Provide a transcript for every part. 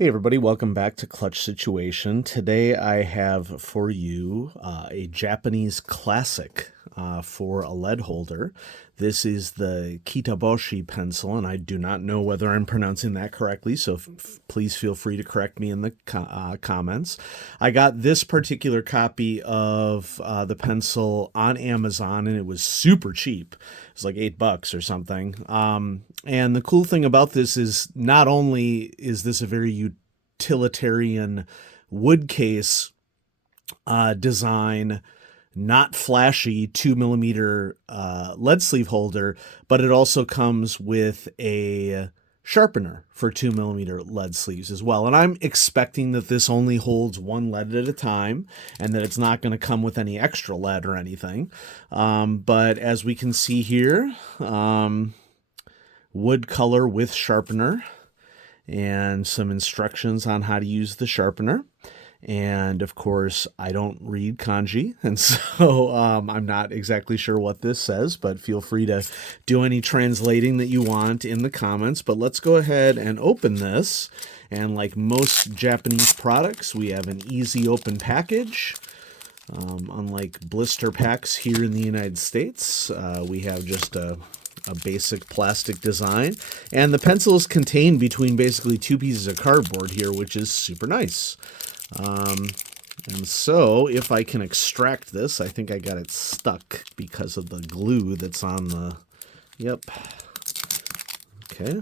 Hey everybody, welcome back to Clutch Situation. Today I have for you a Japanese classic for a lead holder. This is the Boshi pencil, and I do not know whether I'm pronouncing that correctly, so please feel free to correct me in the comments. I got this particular copy of the pencil on Amazon, and it was super cheap. It's like $8 or something. And the cool thing about this is not only is this a very utilitarian wood case design, not flashy 2 millimeter lead sleeve holder, but it also comes with a sharpener for 2 millimeter lead sleeves as well. And I'm expecting that this only holds one lead at a time and that it's not going to come with any extra lead or anything. But as we can see here, wood color with sharpener and some instructions on how to use the sharpener. And of course, I don't read kanji, and so I'm not exactly sure what this says, but feel free to do any translating that you want in the comments. But let's go ahead and open this. And like most Japanese products, we have an easy open package. Unlike blister packs here in the United States, we have just a basic plastic design. And the pencil is contained between basically two pieces of cardboard here, which is super nice. And so if I can extract this, I think I got it stuck because of the glue that's on the, yep. Okay.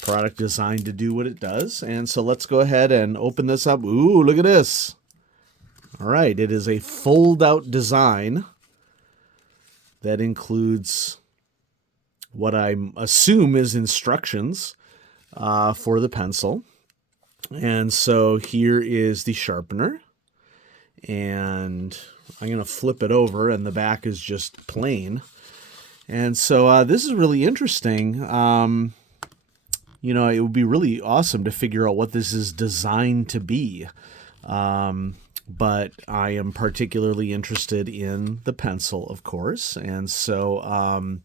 Product designed to do what it does. And so let's go ahead and open this up. Ooh, look at this. All right. It is a fold out design that includes what I assume is instructions for the pencil. And so here is the sharpener, and I'm going to flip it over, and the back is just plain. And so this is really interesting. You know, it would be really awesome to figure out what this is designed to be. But I am particularly interested in the pencil, of course. And so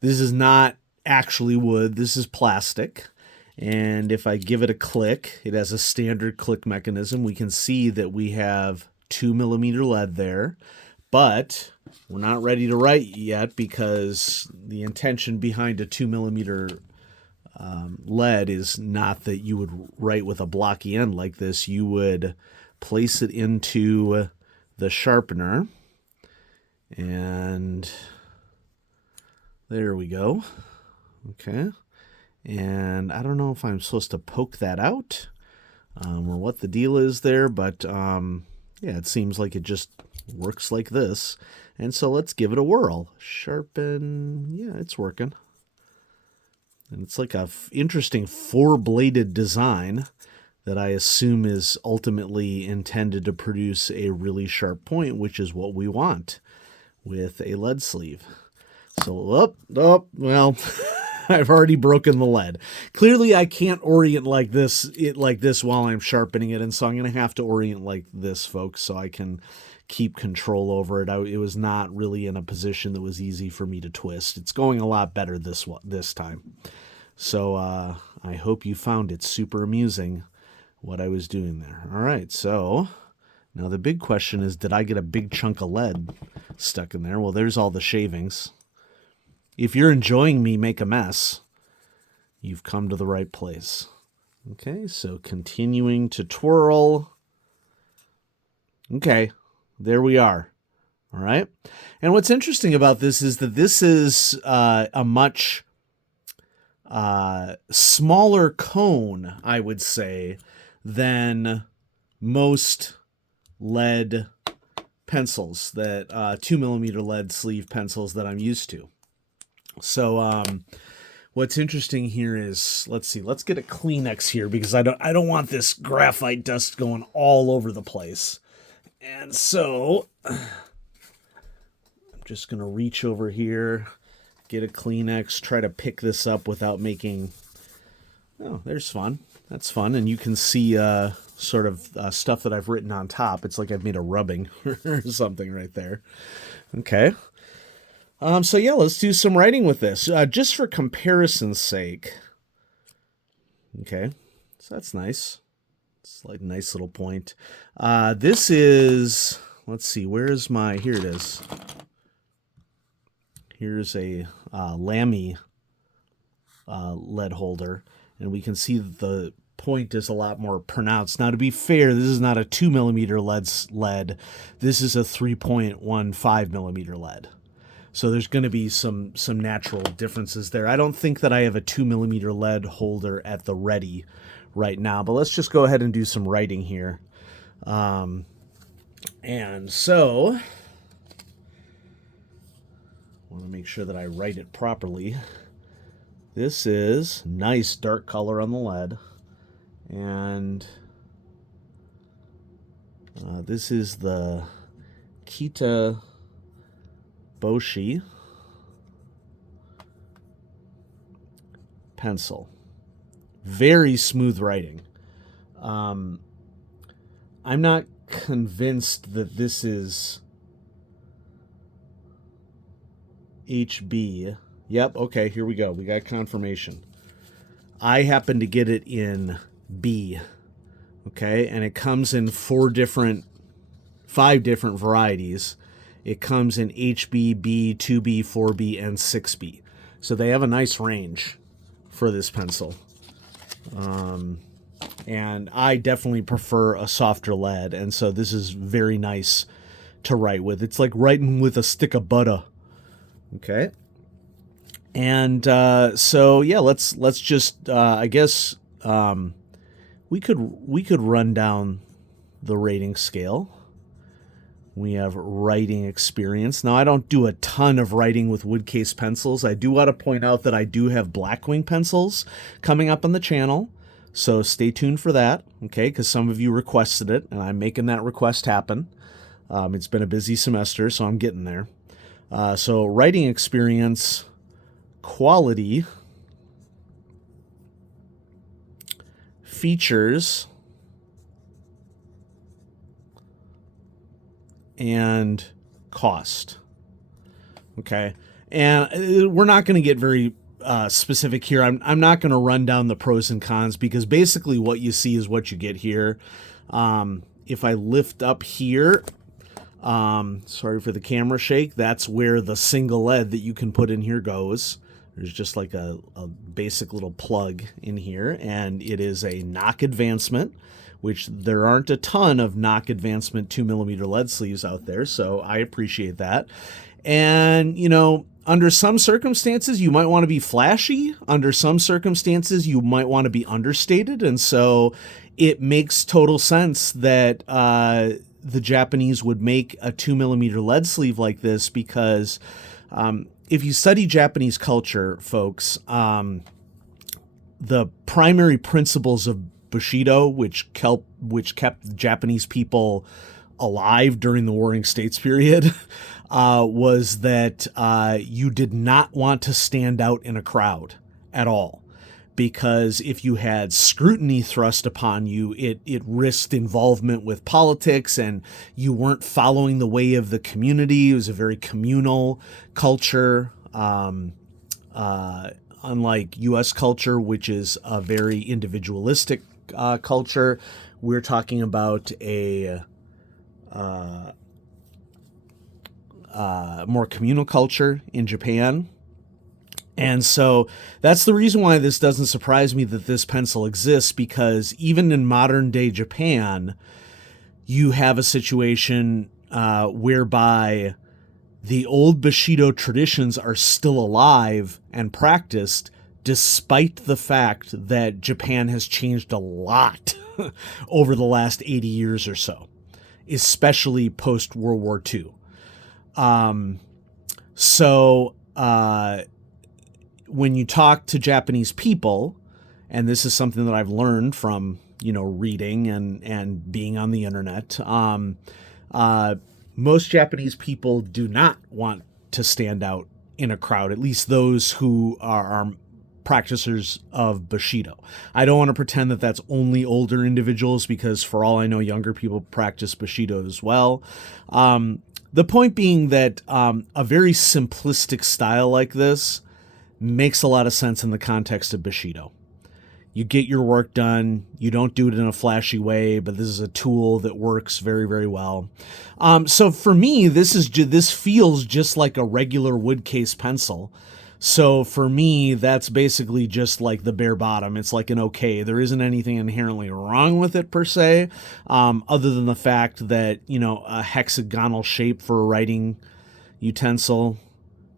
this is not actually wood. This is plastic. And if I give it a click, it has a standard click mechanism. We can see that we have 2 millimeter lead there, but we're not ready to write yet because the intention behind a 2 millimeter lead is not that you would write with a blocky end like this. You would place it into the sharpener, and there we go. Okay. And I don't know if I'm supposed to poke that out or what the deal is there, but yeah, it seems like it just works like this. And so let's give it a whirl. Sharpen, yeah, it's working. And it's like a interesting four-bladed design that I assume is ultimately intended to produce a really sharp point, which is what we want with a lead sleeve. So, well... I've already broken the lead. Clearly, I can't orient like this while I'm sharpening it, and so I'm going to have to orient like this, folks, so I can keep control over it. It was not really in a position that was easy for me to twist. It's going a lot better this time. So I hope you found it super amusing what I was doing there. All right, so now the big question is, did I get a big chunk of lead stuck in there? Well, there's all the shavings. If you're enjoying me make a mess, you've come to the right place. Okay, so continuing to twirl. Okay, there we are. All right. And what's interesting about this is that this is a much smaller cone, I would say, than most lead pencils, that 2 millimeter lead sleeve pencils that I'm used to. So what's interesting here is, let's see, let's get a Kleenex here because I don't want this graphite dust going all over the place. And so I'm just going to reach over here, get a Kleenex, try to pick this up without making, oh, there's fun. That's fun. And you can see sort of stuff that I've written on top. It's like I've made a rubbing or something right there. Okay. So yeah, let's do some writing with this. Just for comparison's sake. Okay. So that's nice. It's like a nice little point. This is, let's see, where's my, here it is. Here's a Lamy lead holder, and we can see that the point is a lot more pronounced. Now, to be fair, this is not a 2mm lead. This is a 3.15mm lead. So there's going to be some natural differences there. I don't think that I have a 2mm lead holder at the ready right now, but let's just go ahead and do some writing here. And so I want to make sure that I write it properly. This is nice dark color on the lead. And this is the Kita Boshi pencil. Very smooth writing. I'm not convinced that this is HB. Yep, okay, here we go. We got confirmation. I happen to get it in B. Okay, and it comes in 5 different varieties. It comes in HB, B, 2B, 4B, and 6B. So they have a nice range for this pencil. And I definitely prefer a softer lead, and so this is very nice to write with. It's like writing with a stick of butter. Okay. And so yeah, let's just I guess we could run down the rating scale. We have writing experience. Now, I don't do a ton of writing with wood case pencils. I do want to point out that I do have Blackwing pencils coming up on the channel, so stay tuned for that, okay, because some of you requested it, and I'm making that request happen. It's been a busy semester, so I'm getting there. So writing experience, quality, features, and cost. Okay, and we're not going to get very specific here. I'm not going to run down the pros and cons, because basically what you see is what you get here. If I lift up here, sorry for the camera shake, that's where the single lead that you can put in here goes. There's just like a basic little plug in here, and it is a Nock Advancement, which there aren't a ton of Nock Advancement 2mm lead sleeves out there, so I appreciate that. And, you know, under some circumstances, you might want to be flashy. Under some circumstances, you might want to be understated, and so it makes total sense that the Japanese would make a 2mm lead sleeve like this, because if you study Japanese culture, folks, the primary principles of Bushido, which kept Japanese people alive during the Warring States period, was that you did not want to stand out in a crowd at all. Because if you had scrutiny thrust upon you, it risked involvement with politics, and you weren't following the way of the community. It was a very communal culture, unlike U.S. culture, which is a very individualistic culture. We're talking about a more communal culture in Japan. And so that's the reason why this doesn't surprise me that this pencil exists, because even in modern day Japan, you have a situation whereby the old Bushido traditions are still alive and practiced, despite the fact that Japan has changed a lot over the last 80 years or so, especially post-World War II. When you talk to Japanese people, and this is something that I've learned from, reading and being on the internet, most Japanese people do not want to stand out in a crowd, at least those who are practicers of Bushido. I don't want to pretend that that's only older individuals, because for all I know, younger people practice Bushido as well. The point being that a very simplistic style like this makes a lot of sense in the context of Bushido. You get your work done. You don't do it in a flashy way, but this is a tool that works very, very well. So for me, this feels just like a regular wood case pencil. So for me, that's basically just like the bare bottom. It's like an okay. There isn't anything inherently wrong with it per se, other than the fact that, a hexagonal shape for a writing utensil.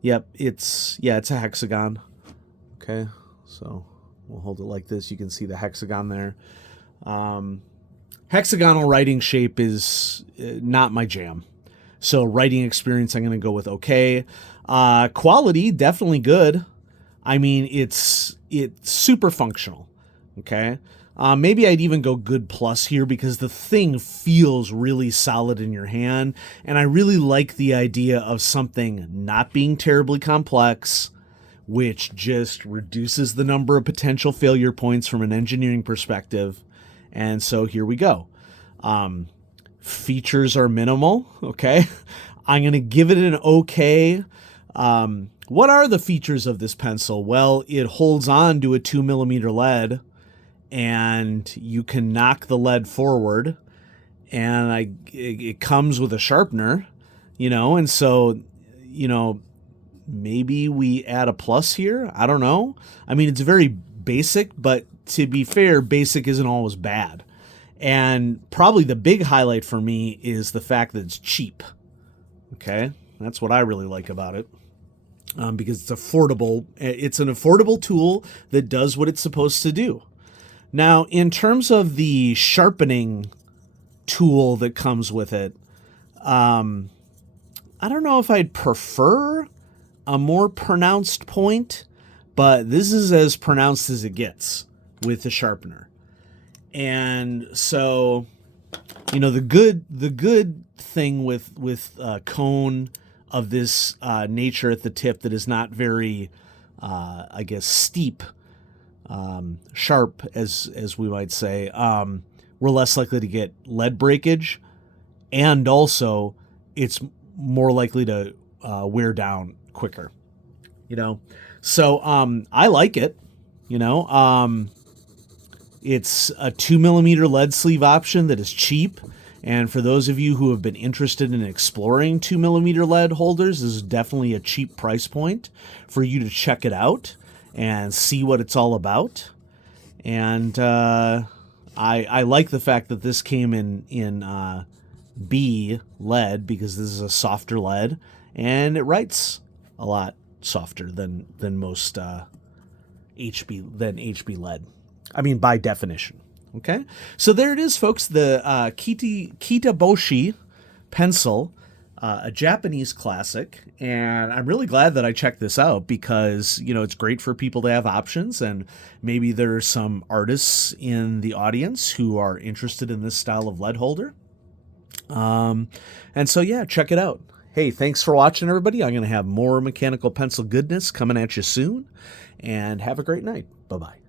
Yep, it's a hexagon. Okay, so we'll hold it like this. You can see the hexagon there. Hexagonal writing shape is not my jam. So writing experience, I'm going to go with okay. Quality, definitely good. I mean, it's super functional. Okay. Maybe I'd even go good plus here because the thing feels really solid in your hand. And I really like the idea of something not being terribly complex, which just reduces the number of potential failure points from an engineering perspective. And so here we go. Features are minimal, okay? I'm going to give it an okay. What are the features of this pencil? Well, it holds on to a 2mm lead, and you can knock the lead forward, and it comes with a sharpener, and so, maybe we add a plus here. I don't know. I mean, it's very basic, but to be fair, basic isn't always bad. And probably the big highlight for me is the fact that it's cheap. Okay, that's what I really like about it, because it's affordable. It's an affordable tool that does what it's supposed to do. Now, in terms of the sharpening tool that comes with it, I don't know if I'd prefer a more pronounced point, but this is as pronounced as it gets with the sharpener. And so, the good thing with cone of this nature at the tip that is not very, I guess, steep, sharp, as we might say, we're less likely to get lead breakage, and also it's more likely to wear down quicker, so I like it. It's a 2mm lead sleeve option that is cheap, and for those of you who have been interested in exploring 2mm lead holders, this is definitely a cheap price point for you to check it out and see what it's all about. And I like the fact that this came in B lead, because this is a softer lead, and it writes a lot softer than most HB lead. I mean, by definition. Okay, so there it is, folks. The Kita Boshi pencil, a Japanese classic, and I'm really glad that I checked this out because it's great for people to have options, and maybe there are some artists in the audience who are interested in this style of lead holder. And so yeah, check it out. Hey, thanks for watching, everybody. I'm going to have more mechanical pencil goodness coming at you soon, and have a great night. Bye-bye.